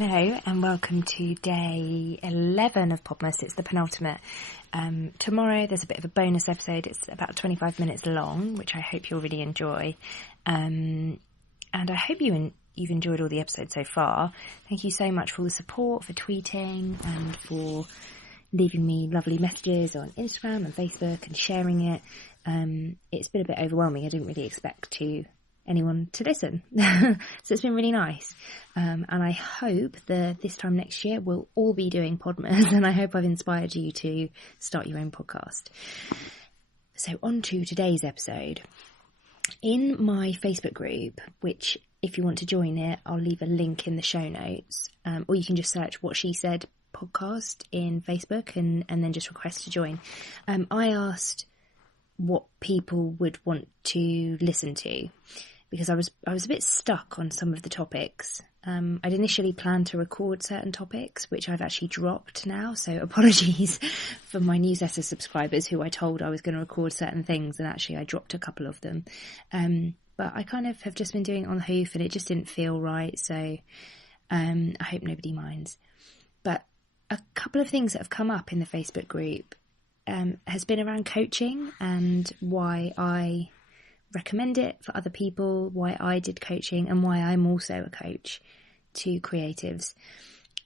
Hello and welcome to day 11 of Podmas. It's the penultimate. Tomorrow there's a bit of a bonus episode. It's about 25 minutes long, which I hope you'll really enjoy. And I hope you've enjoyed all the episodes so far. Thank you so much for all the support, for tweeting and for leaving me lovely messages on Instagram and Facebook and sharing it. It's been a bit overwhelming. I didn't really expect anyone to listen. So it's been really nice. And I hope that this time next year we'll all be doing Podmas, and I hope I've inspired you to start your own podcast. So on to today's episode. In my Facebook group, which if you want to join it, I'll leave a link in the show notes, or you can just search What She Said podcast in Facebook and then just request to join. I asked what people would want to listen to, because I was a bit stuck on some of the topics. I'd initially planned to record certain topics, which I've actually dropped now, so apologies for my newsletter subscribers who I told I was going to record certain things, and actually I dropped a couple of them. But I kind of have just been doing it on the hoof, and it just didn't feel right, so I hope nobody minds. But a couple of things that have come up in the Facebook group has been around coaching and why I recommend it for other people, why I did coaching, and why I'm also a coach to creatives.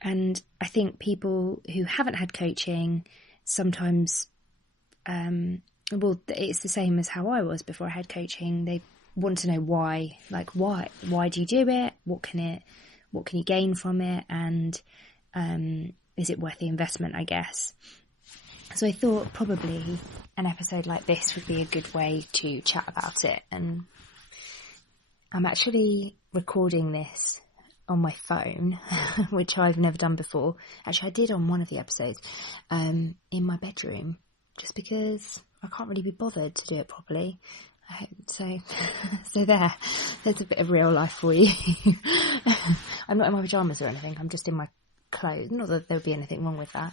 And I think people who haven't had coaching sometimes, well, it's the same as how I was before I had coaching. They want to know why do you do it? What can you gain from it? And is it worth the investment, I guess? So I thought probably an episode like this would be a good way to chat about it. And I'm actually recording this on my phone, which I've never done before. Actually, I did on one of the episodes, in my bedroom, just because I can't really be bothered to do it properly. So there's a bit of real life for you. I'm not in my pyjamas or anything. I'm just in my clothes. Not that there would be anything wrong with that.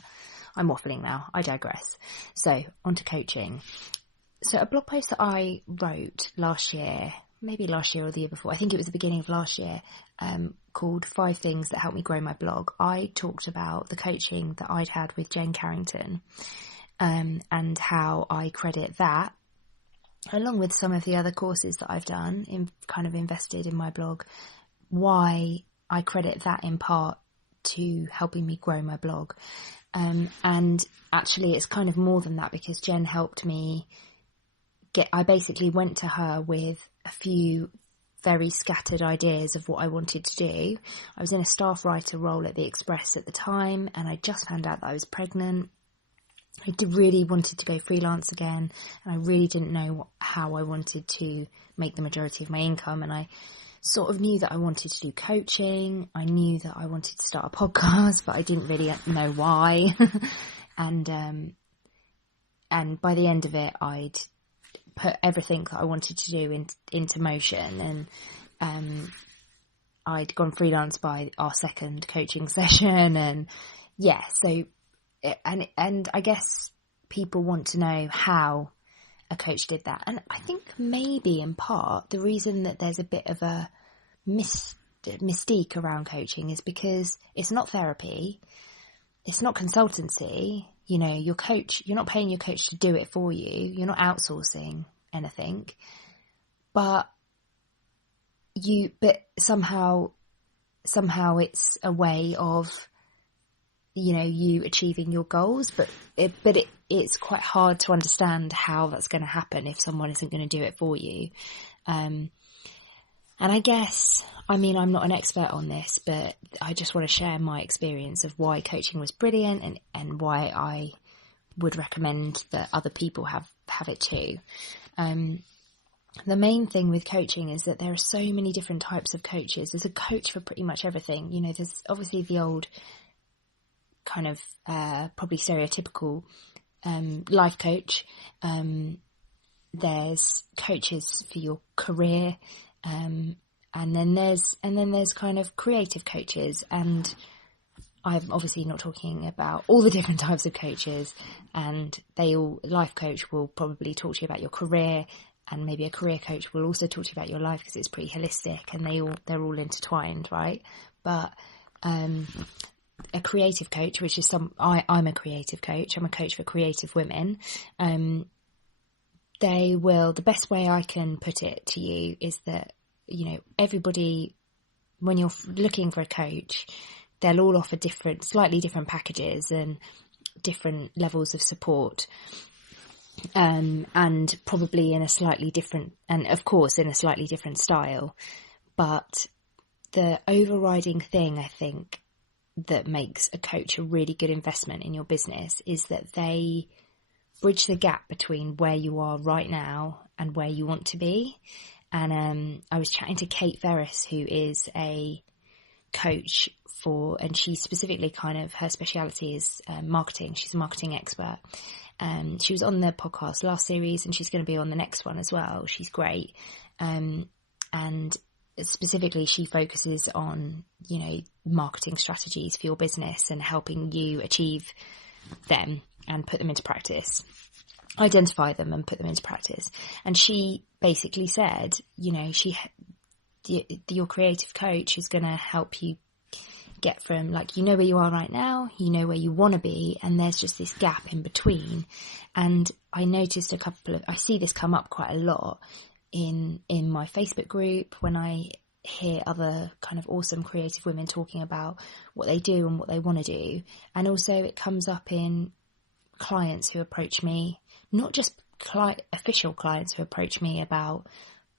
I'm waffling now. I digress. So, on to coaching. So, a blog post that I wrote last year, maybe last year or the year before, I think it was the beginning of last year, called 5 Things That Helped Me Grow My Blog. I talked about the coaching that I'd had with Jen Carrington, and how I credit that, along with some of the other courses that I've done, kind of invested in my blog, why I credit that in part to helping me grow my blog. And actually it's kind of more than that, because Jen helped me I basically went to her with a few very scattered ideas of what I wanted to do. I was in a staff writer role at the Express at the time, and I just found out that I was pregnant. I really wanted to go freelance again, and I really didn't know how I wanted to make the majority of my income, and I sort of knew that I wanted to do coaching. I knew that I wanted to start a podcast, but I didn't really know why. And by the end of it, I'd put everything that I wanted to do into motion, and I'd gone freelance by our second coaching session, and yeah, so and I guess people want to know how a coach did that. And I think maybe in part the reason that there's a bit of a mystique around coaching is because it's not therapy, it's not consultancy. You know, you're not paying your coach to do it for you, you're not outsourcing anything, but somehow it's a way of, you know, you achieving your goals, but it's quite hard to understand how that's going to happen if someone isn't going to do it for you. And I guess, I mean, I'm not an expert on this, but I just want to share my experience of why coaching was brilliant and why I would recommend that other people have it too. The main thing with coaching is that there are so many different types of coaches. There's a coach for pretty much everything. You know, there's obviously the old kind of probably stereotypical life coach. There's coaches for your career, and then there's kind of creative coaches, and I'm obviously not talking about all the different types of coaches, and life coach will probably talk to you about your career, and maybe a career coach will also talk to you about your life, because it's pretty holistic and they're all intertwined, right? But a creative coach, which is I'm a creative coach. I'm a coach for creative women. The best way I can put it to you is that, everybody, when you're looking for a coach, they'll all offer slightly different packages and different levels of support. And probably in a slightly different style. But the overriding thing, I think, that makes a coach a really good investment in your business is that they bridge the gap between where you are right now and where you want to be. And I was chatting to Kate Ferris, who is a coach and she specifically her speciality is marketing. She's a marketing expert. She was on the podcast last series and she's going to be on the next one as well. She's great. And specifically she focuses on, marketing strategies for your business and helping you achieve them and put them into practice, identify them and put them into practice. And she basically said, your creative coach is going to help you get from where you are right now, where you want to be, and there's just this gap in between. And I noticed I see this come up quite a lot in my Facebook group when I hear other kind of awesome creative women talking about what they do and what they want to do. And also it comes up in clients who approach me, not just official clients who approach me about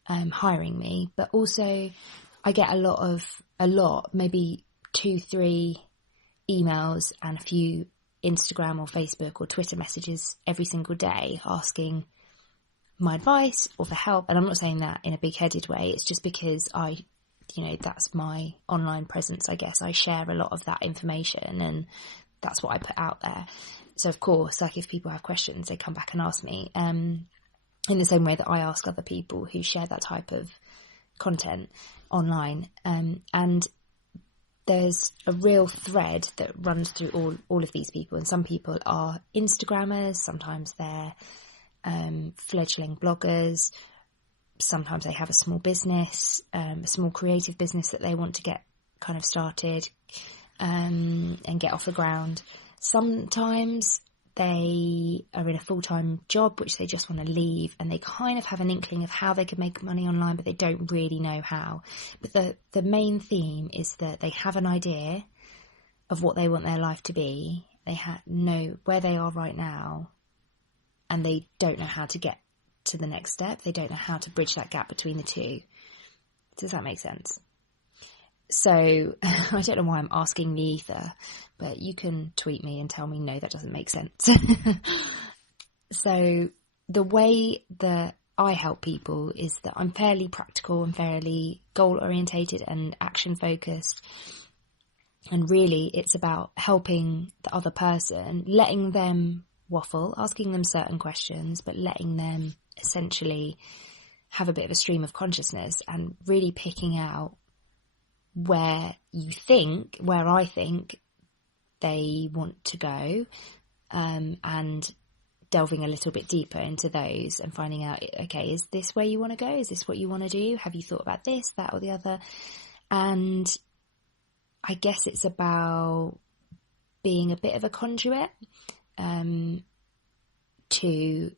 hiring me, but also I get a lot, maybe 2-3 emails and a few Instagram or Facebook or Twitter messages every single day asking my advice or for help. And I'm not saying that in a big-headed way. It's just because that's my online presence, I guess. I share a lot of that information and that's what I put out there. So of course, if people have questions, they come back and ask me, in the same way that I ask other people who share that type of content online. And there's a real thread that runs through all of these people. And some people are Instagrammers, sometimes they're fledgling bloggers, sometimes they have a small business, a small creative business that they want to get kind of started and get off the ground. Sometimes they are in a full-time job which they just want to leave, and they kind of have an inkling of how they could make money online, but they don't really know how. But the main theme is that they have an idea of what they want their life to be. They know where they are right now, and they don't know how to get to the next step. They don't know how to bridge that gap between the two. Does that make sense? So I don't know why I'm asking the ether, but you can tweet me and tell me, no, that doesn't make sense. So the way that I help people is that I'm fairly practical and fairly goal orientated and action focused. And really it's about helping the other person, letting them waffle, asking them certain questions, but letting them essentially have a bit of a stream of consciousness and really picking out where I think they want to go, and delving a little bit deeper into those and finding out, okay, is this where you want to go? Is this what you want to do? Have you thought about this, that, or the other? And I guess it's about being a bit of a conduit to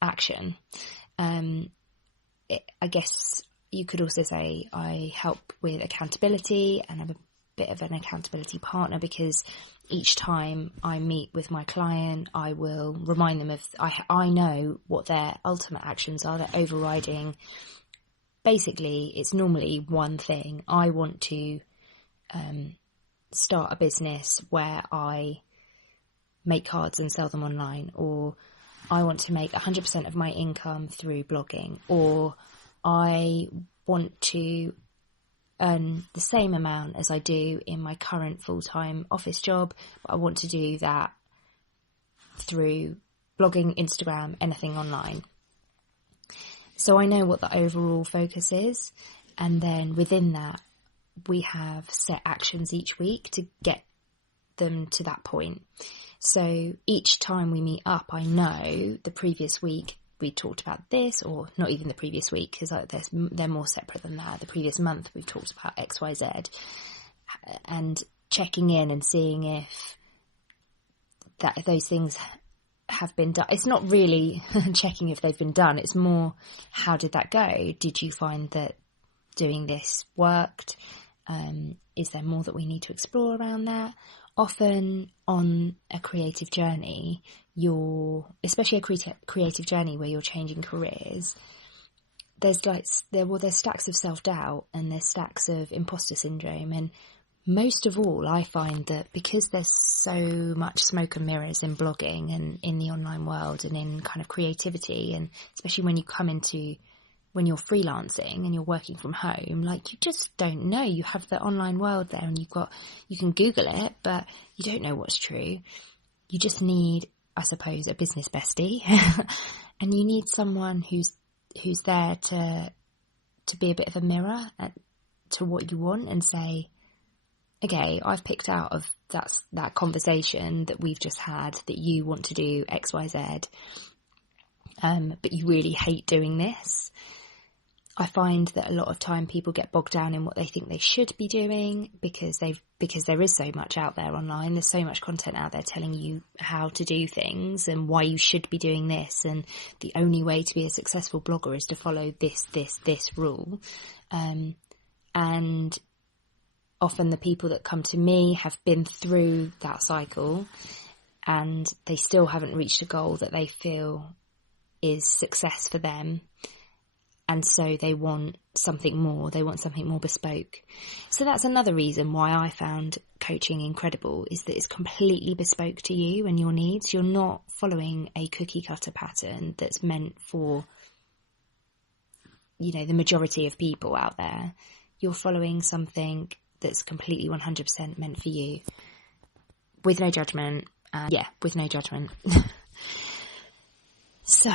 action. I guess you could also say I help with accountability, and I'm a bit of an accountability partner, because each time I meet with my client, I will remind them of, I know what their ultimate actions are, their overriding. Basically, it's normally one thing. I want to start a business where I make cards and sell them online, or I want to make 100% of my income through blogging, or I want to earn the same amount as I do in my current full-time office job, but I want to do that through blogging, Instagram, anything online. So I know what the overall focus is, and then within that we have set actions each week to get them to that point. So each time we meet up, I know the previous week we talked about this, or not even the previous week, because they're more separate than that. The previous month we've talked about X, Y, Z. and checking in and seeing if those things have been done. It's not really checking if they've been done. It's more, how did that go? Did you find that doing this worked? Is there more that we need to explore around that? Often on a creative journey, especially a creative journey where you're changing careers, there's stacks of self-doubt and there's stacks of imposter syndrome. And most of all, I find that because there's so much smoke and mirrors in blogging and in the online world and in kind of creativity, and especially when you're freelancing and you're working from home, like, you just don't know. You have the online world there and you can Google it, but you don't know what's true. You just need, I suppose, a business bestie and you need someone who's there to be a bit of a mirror to what you want and say, okay, I've picked out of that conversation that we've just had that you want to do X, Y, Z, but you really hate doing this. I find that a lot of time people get bogged down in what they think they should be doing because there is so much out there online. There's so much content out there telling you how to do things and why you should be doing this. And the only way to be a successful blogger is to follow this rule. And often the people that come to me have been through that cycle and they still haven't reached a goal that they feel is success for them. And so they want something more. They want something more bespoke. So that's another reason why I found coaching incredible, is that it's completely bespoke to you and your needs. You're not following a cookie cutter pattern that's meant for, the majority of people out there. You're following something that's completely 100% meant for you, with no judgment. With no judgment. So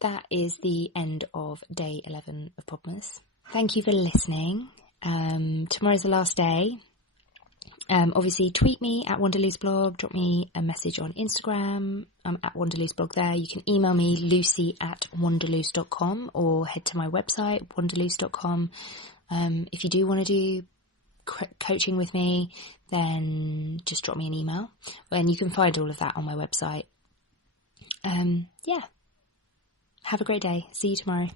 that is the end of day 11 of Podmas. Thank you for listening. Tomorrow's the last day. Obviously, tweet me at Wanderloo's blog, drop me a message on Instagram. I'm at Wanderloo's blog there. You can email me, lucy@wanderloos.com, or head to my website, wanderloos.com. If you do want to do coaching with me, then just drop me an email. And you can find all of that on my website. Have a great day. See you tomorrow.